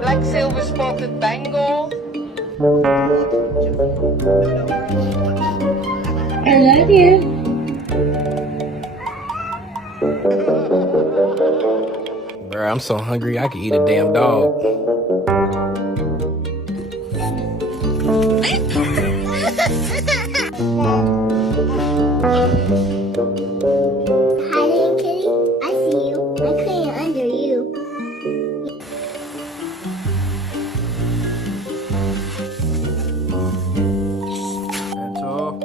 Black silver spotted bangle. I love you. Bruh, I'm so hungry I could eat a damn dog. Hiding kitty, I see you. I'm cleaning under you. Gentle.